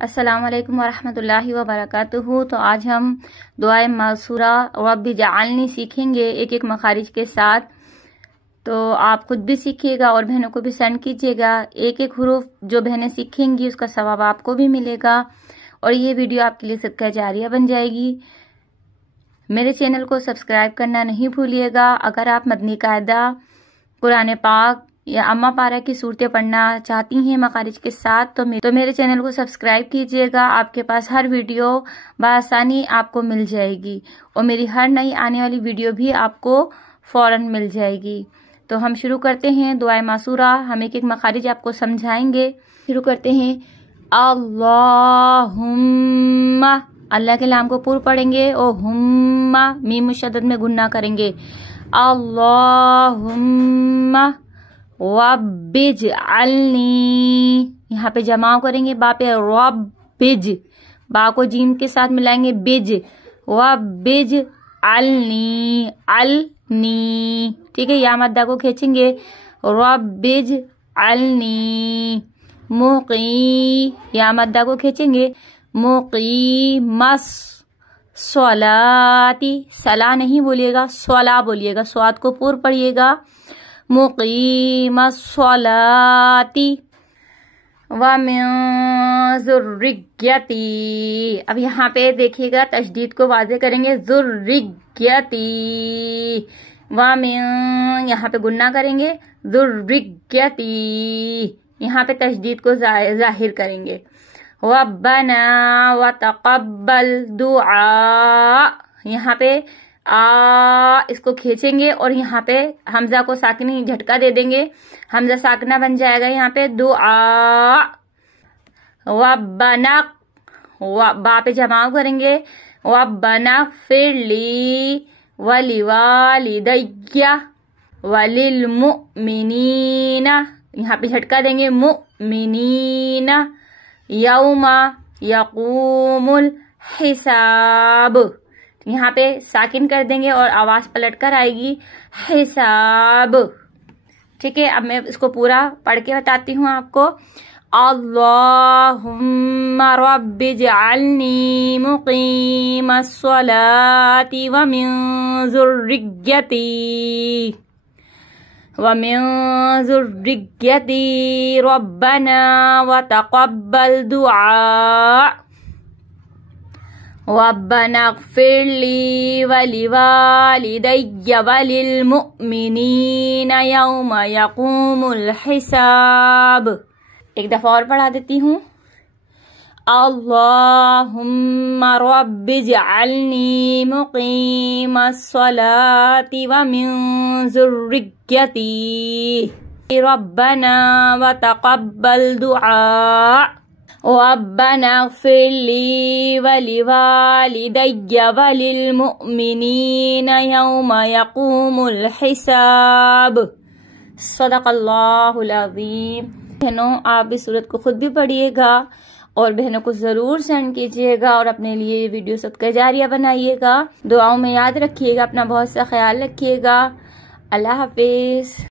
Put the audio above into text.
अस्सलामुअलैकुम वरहमतुल्लाहि वबरकातुहू। तो आज हम दुआए मासूरा रब्बि जअलनी सीखेंगे एक एक मखारिज के साथ। तो आप खुद भी सीखिएगा और बहनों को भी सेंड कीजिएगा। एक एक हुरूफ जो बहनें सीखेंगी उसका सवाब आपको भी मिलेगा और ये वीडियो आपके लिए सदका जारिया बन जाएगी। मेरे चैनल को सब्सक्राइब करना नहीं भूलिएगा। अगर आप मदनी कायदा, कुरान पाक या अम्मा पारा की सूरतें पढ़ना चाहती हैं मखारिज के साथ तो मेरे चैनल को सब्सक्राइब कीजिएगा। आपके पास हर वीडियो बआसानी आपको मिल जाएगी और मेरी हर नई आने वाली वीडियो भी आपको फौरन मिल जाएगी। तो हम शुरू करते हैं दुआए मासूरा। हम एक एक मखारिज आपको समझाएंगे। शुरू करते हैं। अल्लाहुम्मा, अल्लाह के नाम को पूर्ण पढ़ेंगे और हुम्मा मीम मुशद्दद में गुन्ना करेंगे। अल्लाहुम्मा रब्बिजअलनी, यहाँ पे जमाव करेंगे बा पे रब्बिज, बा को जीम के साथ मिलाएंगे बिज, रब्बिजअलनी अलनी, ठीक है। या मद्दा को खींचेंगे रब्बिजअलनी मुकी, या मद्दा को खींचेंगे मुकीमस सलाती, सला नहीं बोलिएगा सला बोलिएगा, स्वाद को पूर्ण पढ़िएगा। मुकीमस सलाती व मिन ज़ुर्रिय्यती, अब यहाँ पे देखिएगा तशदीद को वाज़े करेंगे ज़ुर्रिय्यती, व मिन यहाँ पे गुन्ना करेंगे ज़ुर्रिय्यती, यहाँ पे तशदीद को जाहिर करेंगे। रब्बना व तक़ब्बल दुआ, यहाँ पे इसको खींचेंगे और यहाँ पे हमजा को साकिनी झटका दे देंगे, हमजा साकना बन जाएगा यहाँ पे दुआ। रब्बना, बा पे जमाव करेंगे रब्बना फ़िरली वलिवालिदैया वलिलमुमिनीना, यहाँ पे झटका देंगे मुमिनीना यौमा यक़ूमुल हिसाब, यहाँ पे साकिन कर देंगे और आवाज पलट कर आएगी हिसाब, ठीक है। अब मैं इसको पूरा पढ़ के बताती हूँ आपको। अल्लाहुम्मा रब्बिजअलनी मुकीमस सलाती व मिन ज़ुर्रिय्यती रब्बना व तक़ब्बल दुआ, रब्बना ग़फ़िरली वलिवालिदैया वलिलमुमिनीना यौमा यक़ूमुल हिसाब। एक दफा और पढ़ा देती हूँ। अल्लाहुम्मा रब्बिजअलनी मुकीमस सलाती व मिन ज़ुर्रिय्यती रब्बना व तक़ब्बल दुआ, रब्बना ग़फ़िरली वलिवालिदैया वलिलमुमिनीना यौमा यक़ूमुल हिसाब। सदक़ल्लाहुल अज़ीम। बहनों, आप इस सूरत को खुद भी पढ़िएगा और बहनों को जरूर सेंड कीजिएगा और अपने लिए ये वीडियो सदका जारिया बनाइएगा। दुआओं में याद रखिएगा। अपना बहुत सा ख्याल रखिएगा। अल्लाह हाफिज।